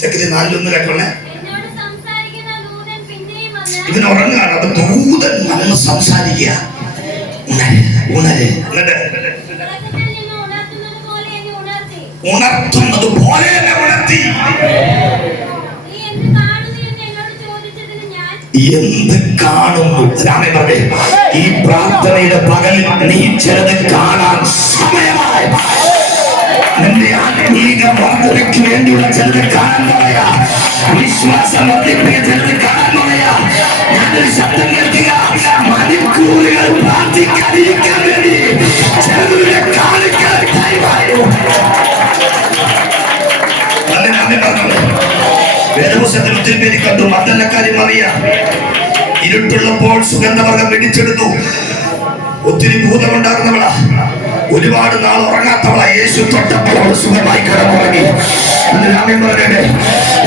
Secretary നാലിലൊന്ന് കേട്ടോളെ ഇവൻ ഉറങ്ങാണ് അപ്പൊ ദൂതൻ വന്ന് സംസാരിക്കുക. ഉണര്. എന്നിട്ട് ഉണർത്തുന്നത് പോലെ ഉണർത്തി. എന്ത് കാണുന്നു? രാമേ പറഞ്ഞേ ഈ പ്രാർത്ഥനയുടെ പകലിൽ നീ ചിലത് കാണാൻ സമയമായി. നിന്റെ ആത്മീക വർദ്ധനയ്ക്ക് വേണ്ടിയുള്ള ചിലത് കാണാൻ പറയാ വിശ്വാസം വർദ്ധിപ്പിക്കാൻ ചിലത് കാണാൻ പറയാ ഞാനൊരു ശബ്ദം കേൾക്കുക മണിക്കൂറുകൾ പ്രാർത്ഥിക്കാതിരിക്കാൻ വേണ്ടി ചിലതിനെ കാണിക്കാൻ വേദപുസ്തകത്തിൽ ഒത്തിരി പേര് കണ്ടു അതല്ല കാര്യം അറിയാം ഇരുട്ടുള്ളപ്പോൾ സുഗന്ധവർഗം പിടിച്ചെടുത്തു ഒത്തിരി ഭൂതമുണ്ടാകുന്നവളാ ഒരുപാട് നാൾ ഉറങ്ങാത്തവളാ. യേശു തൊട്ടപ്പോൾ അവൾ സുഖമായി കിടന്നുറങ്ങി. പറയട്ടെ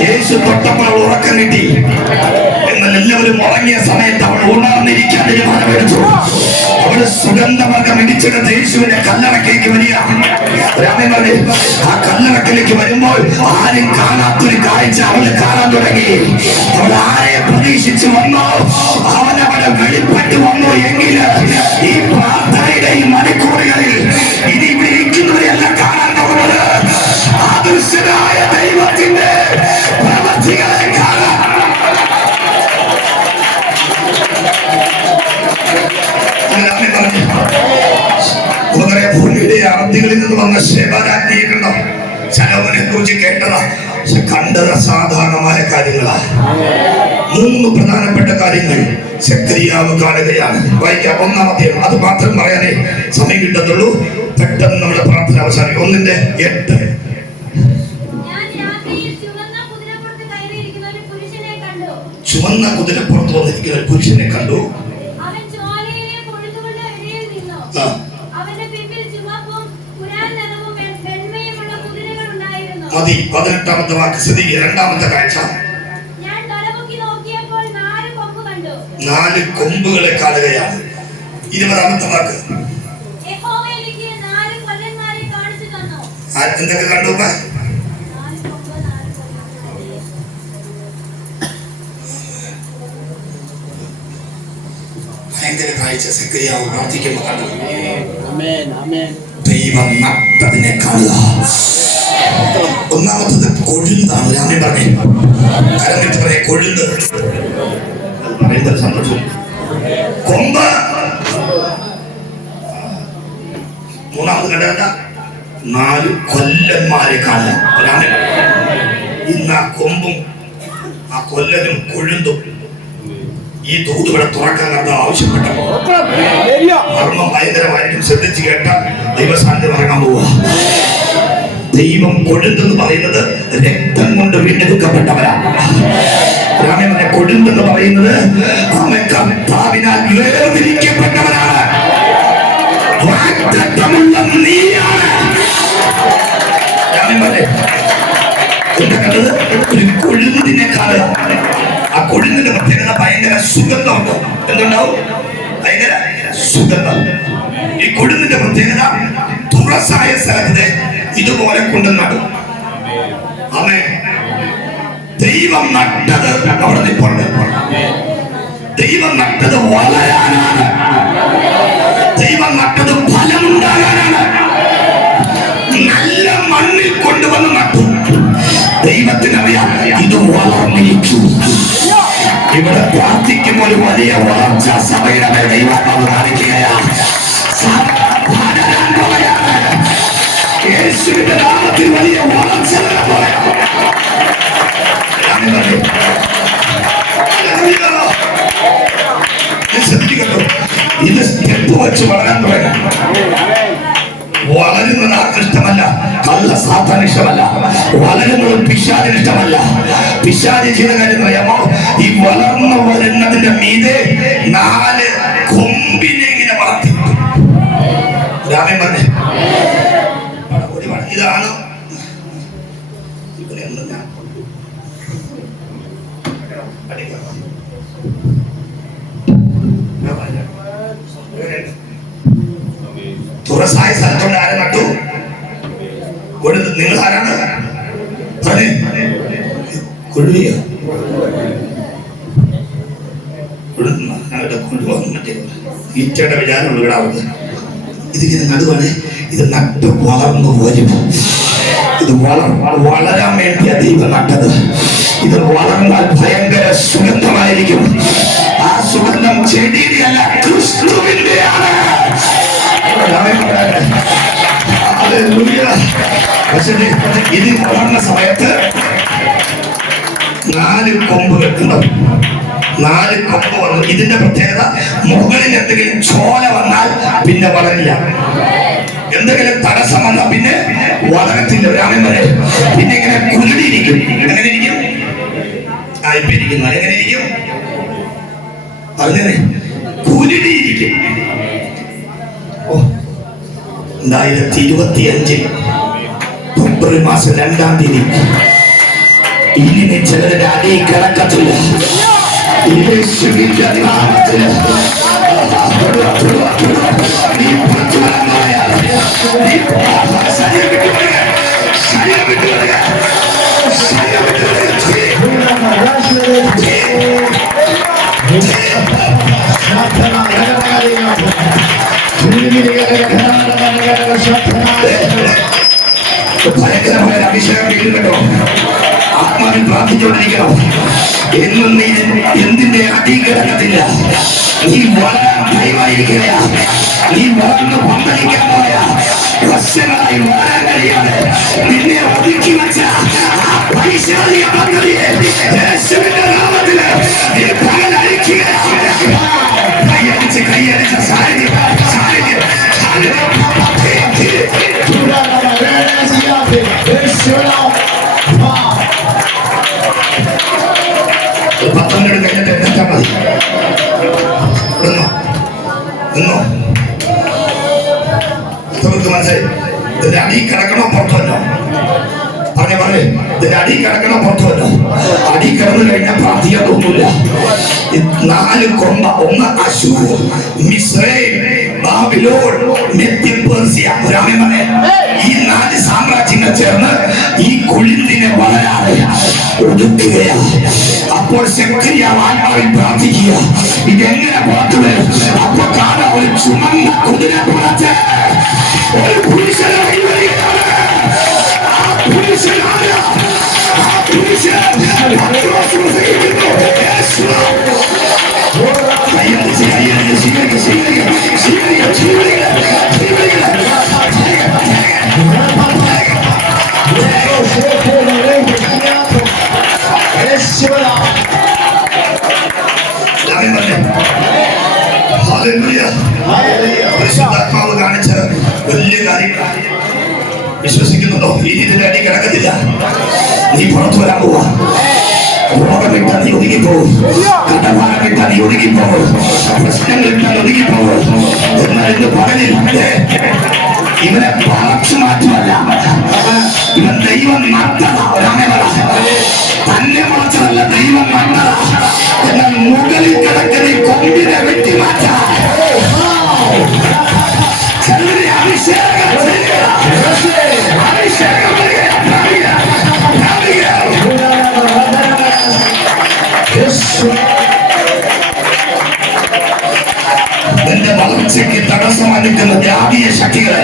യേശു തൊട്ടപ്പോൾ അവൾ ഉറക്കം കിട്ടി. എന്നാൽ എല്ലാവരും ഉറങ്ങിയ സമയത്ത് അവൾ ഉണർന്നിരിക്കാൻ തീരുമാനമെടുത്തു. അവൾ സുഗന്ധവർഗം ഇടിച്ചിട്ട് യേശുവിന്റെ കല്ലറക്കിലേക്ക് വരിക ആ കല്ലറക്കിലേക്ക് വരുമ്പോൾ ആരും കാണാത്തൊരു കാഴ്ച അവന് കാണാൻ തുടങ്ങി. അവൾ ആരെ പ്രതീക്ഷിച്ചു വന്നോ? അവനവിടെ വെളിപ്പെട്ട് വന്നു എങ്കിൽ ഈ പ്രാർത്ഥനയുടെ ഈ മണിക്കൂറുകളിൽ ഇനി ഇവിടെ ഇരിക്കുന്നവരെല്ലാം കാണാൻ ഭൂമിയുടെ അറബികളിൽ നിന്ന് വന്ന ശിവരാജ്ഞിയെ കണ്ടോ ശലോമനെ കുറിച്ച് കേട്ടതാ. പക്ഷെ കണ്ടത് അസാധാരണമായ കാര്യങ്ങളാ. മൂന്ന് പ്രധാനപ്പെട്ട കാര്യങ്ങൾ ശക്തിയാവ് കാണുകയാണ് വായിക്കാം ഒന്നാമത്തെ. അത് മാത്രം പറയാനേ സമയം കിട്ടത്തുള്ളൂ. പെട്ടെന്ന് നമ്മുടെ പ്രാർത്ഥന അവസാനം ഒന്നിന്റെ എട്ട്. ചുവന്ന കുതിരപ്പുറത്ത് വന്നിരിക്കുന്ന ഒരു പുരുഷനെ കണ്ടു. മതി. പതിനെട്ടാമത്തെ വാക്ക് സ്ഥിതി രണ്ടാമത്തെ കാഴ്ച. ഞാൻ തലമുക്കി നോക്കിയപ്പോൾ നാല് കൊമ്പ് കണ്ടു. നാല് കൊമ്പുകളെ കാണുകയാണ്. ഇരുപതാമത്തെ വാക്ക്. എന്തൊക്കെ കണ്ടു നാല് കൊമ്പ് നാല് കൊല്ലന്മാരെ. ഭയങ്കര കാഴ്ച. സെക്രിയാവ് പ്രാർത്ഥിക്കുമ്പോൾ കണ്ടു. ദൈവം നട്ടതിനെ കാണുക. ഒന്നാമത്തത് കൊഴുന്താണ്. രാമൻ പറഞ്ഞേ. കരം വെച്ച് പറയേ കൊഴുന്ത്. പറയുന്നത് സന്തോഷം കൊമ്പ്. മൂന്നാമത് കണ്ടല്ല നാല് കൊല്ലന്മാരെ കാണുക. രാമൻ. ഇന്ന് ആ കൊമ്പും ആ കൊല്ലനും കൊഴുന്തും ഈ തൂതുകളെ തുറക്കാൻ നടന്ന Hallelujah. മർമ്മം ഭയങ്കരമായിരിക്കും. ശ്രദ്ധിച്ചു കേട്ട ദൈവസാന്നിധ്യം ഇറങ്ങാൻ പോവുക. ദൈവം കൊഴുത്തെന്ന് പറയുന്നത് രക്തം കൊണ്ട് വീണ്ടെടുക്കപ്പെട്ടവരാണ് രാമനെ കൊഴുത്തെന്ന് പറയുന്നത് അവൻ കർത്താവിനാൽ വേർതിരിക്കപ്പെട്ടവരാണ്. ഈ കൊഴുന്തിന്റെ പ്രത്യേകത തുറസായ സ്ഥലത്ത് ഇതുപോലെ കൊണ്ട് നടും അമേ ദൈവം നട്ടത് അവിടെ നിൽപ്പുണ്ട് ദൈവം നട്ടത് വളരാനാണ് ദൈവം നട്ടത് ഫലമുണ്ടാകാനാണ്. നല്ല മണ്ണിൽ കൊണ്ടുവന്ന് നട്ടു. ദൈവത്തിനറിയാം ഇത് വളർന്നിരിക്കും ഇവിടെ പ്രാർത്ഥിക്കുമ്പോൾ ഒരു വലിയ വളർച്ച സഭയുടെ ദൈവത്താവ് ദൈവാത്മാവ് യേശുവിന്റെ നാമത്തിൽ വലിയ വളർച്ച ശ്രദ്ധിക്കട്ടോ ഇത് സ്റ്റെപ്പ് വെച്ച് വളരാൻ തുടങ്ങി വളരുന്നത് ആർക്കും ഇഷ്ടമല്ല കള്ള സാത്താൻ ഇഷ്ടമല്ല. വളരുന്നത് പിശാദിന് ഇഷ്ടമല്ല. പിശാദി ചെയ്ത കാര്യം അറിയാമോ? ഈ വളർന്നു വരുന്നതിന്റെ മീതെ നാല് കൊമ്പിനെ ഇങ്ങനെ വളർത്തി. രാമൻ പറഞ്ഞേ ആരെ നിങ്ങൾ ആരാണ്? അവിടെ കൊണ്ടുവന്നു മറ്റേ ഈറ്റയുടെ വിചാരം വീടാവുന്നത് ഇതിങ്ങനെ നടുവാണ്. ഇത് നട്ട് വളർന്നു വരും. ഇത് വളരാൻ വേണ്ടിയ ദൈവം നട്ടത്. ഇത് വളർന്നാൽ ഭയങ്കര സുഗന്ധമായിരിക്കും. ആ സുഗന്ധം ചെടിയുടെ അല്ല ക്രിസ്തുവിന്റെയാണ് ഹല്ലേലൂയ. പക്ഷേ ഇത് കാണുന്ന സമയത്ത് നാല് കൊമ്പ് വെക്കണം നാല് കൊമ്പ് വന്നു. ഇതിന്റെ പ്രത്യേകത മുകളിൽ എന്തെങ്കിലും ചോല വന്നാൽ പിന്നെ വളരില്ല എന്തെങ്കിലും തടസ്സം വന്നാൽ പിന്നെ വളരത്തില്ല ഒരാമൻ വരെ പിന്നെ ഇങ്ങനെ കുരുടിയിരിക്കും എങ്ങനെ ഇരിക്കും? ആ ഇപ്പൊ എങ്ങനെ ഇരിക്കും പറഞ്ഞേ കുരുടിയിരിക്കും രണ്ടായിരത്തി ഇരുപത്തി അഞ്ചിൽ ഫെബ്രുവരി മാസം രണ്ടാം തീയതി ഇനി ചിലരുടെ അതേ കിടക്കത്തില്ല. ഭയങ്കരമായ ഒരു അഭിഷേകം കേട്ടോ ആത്മാവിൽ പ്രാർത്ഥിച്ചുകൊണ്ടിരിക്കണം. എന്നും നീ എന്തിന്റെ അടി കിടക്കത്തില്ല നീ വളരാൻ ഭയമായിരിക്കുക നീ വളർന്ന് പന്തലിക്കാൻ പോയ വർഷങ്ങളായി വളരാൻ കഴിയാതെ നിന്നെ ഒതുക്കി വെച്ച പൈശാചിക പദ്ധതിയെ നാമത്തിൽ നീ പകലടിക്കുക കൈയടിച്ച് കൈയടിച്ച സാന്നിധ്യം സാന്നിധ്യം. പത്തൊമ്പത് കഴിഞ്ഞിട്ട് എഴുന്നേറ്റാ മതി നിന്നോ നിന്നോ എത്രവർക്ക് മനസ്സിലായി ഇതിന്റെ അടി കിടക്കണോ പുറത്തുവല്ലോ പറഞ്ഞേ പറഞ്ഞേ അടി കിടന്നു കഴിഞ്ഞാൽ പ്രാർത്ഥിക്കാൻ തോന്നൂല നാല് കൊമ്പ ഒന്ന് അശൂർ മിസ്രൈം ബാബിലോൺ പേർസിയ ഈ നാല് സാമ്രാജ്യങ്ങൾ ചേർന്ന് ഈ കുളിന്തിനെ വളരാതെ ഒതുക്കുകയാണ് അപ്പോൾ ശക്തിയ ആത്മാവിൽ പ്രാർത്ഥിക്കുക. ഇതെങ്ങനെ പുറത്തു വരും അപ്പൊ കാണാൻ ഒരു ചുമന്ന കുതിരെ പുറത്ത്. ഒരു പുരുഷനായി വരികയാണ് ആ പുരുഷനാണ് ആ പുരുഷൻ വിശ്വസിക്കുന്നുണ്ടോ? ഈ ഇതിന്റെ അടി കിടക്കത്തില്ല. നീ പുറത്തു വരാൻ പോവാ. രോഗമിട്ട നീ ഒതുങ്ങിപ്പോവും കടഭാരമിട്ട നീ ഒതുങ്ങിപ്പോവും പ്രശ്നങ്ങളിട്ട ഒതുങ്ങിപ്പോവും എന്നാൽ ഇന്ന് പകലിൽ ഇവനെ പറിച്ചു മാറ്റുമല്ല ഇവൻ ദൈവം നട്ടതാ തന്നെ മുളച്ചതല്ല ദൈവം നട്ടതാ എന്നാൽ മുകളിൽ കിടക്കുന്ന കൊമ്പിനെ വെട്ടിമാറ്റാൻ. ചിലരുടെ നിന്റെ വളർച്ചയ്ക്ക് തടസ്സമായി നിൽക്കുന്ന ജാതീയ ശക്തികളെ